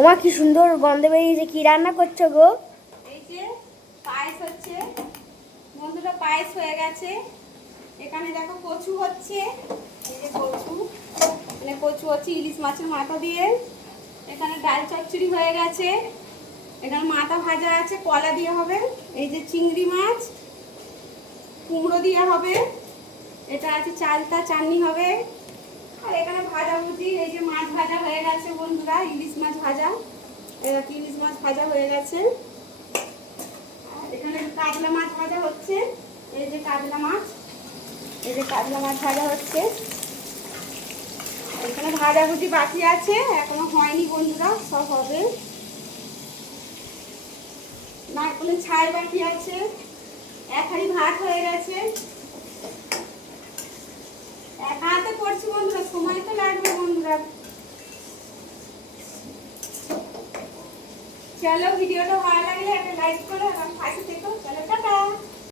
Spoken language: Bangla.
ওমা কি সুন্দর গন্ধ বেরিয়েছে। কি রান্না করছো গো? এই যে পায়েস হচ্ছে বন্ধুরা, পায়েস হয়ে গেছে। এখানে দেখো কচু হচ্ছে, এই যে কচু, মানে কচু হচ্ছে ইলিশ মাছের মাথা দিয়ে। এখানে ডাল চচ্চড়ি হয়ে গেছে, এখানে মাথা ভাজা আছে, কলা দিয়ে হবে। এই যে চিংড়ি মাছ কুমড়ো দিয়ে হবে, এটা আছে চালতা চাটনি হবে। আর এখানে ভাজাভুজি, এই যে মাছ ভাজা হয়ে গেছে বন্ধুরা, ইলিশ মাছ ভাজা, ইলিশ মাছ ভাজা হয়ে গেছে। আর এখানে কাতলা মাছ ভাজা হচ্ছে, এই যে কাতলা মাছ, এই যে কাতলা মাছ ভাজা হচ্ছে। এখানে ভাজাভুজি বাকি আছে, এখনো হয়নি বন্ধুরা, সব হবে। নারকেলের ছাই বাকি আছে, এক হাঁড়ি ভাত হয়ে গেছে। একা হাতে করছি বন্ধুরা, সময় তো লাগবে বন্ধুরা। চলো, ভিডিওটা ভালো লাগলে একটা লাইক করো।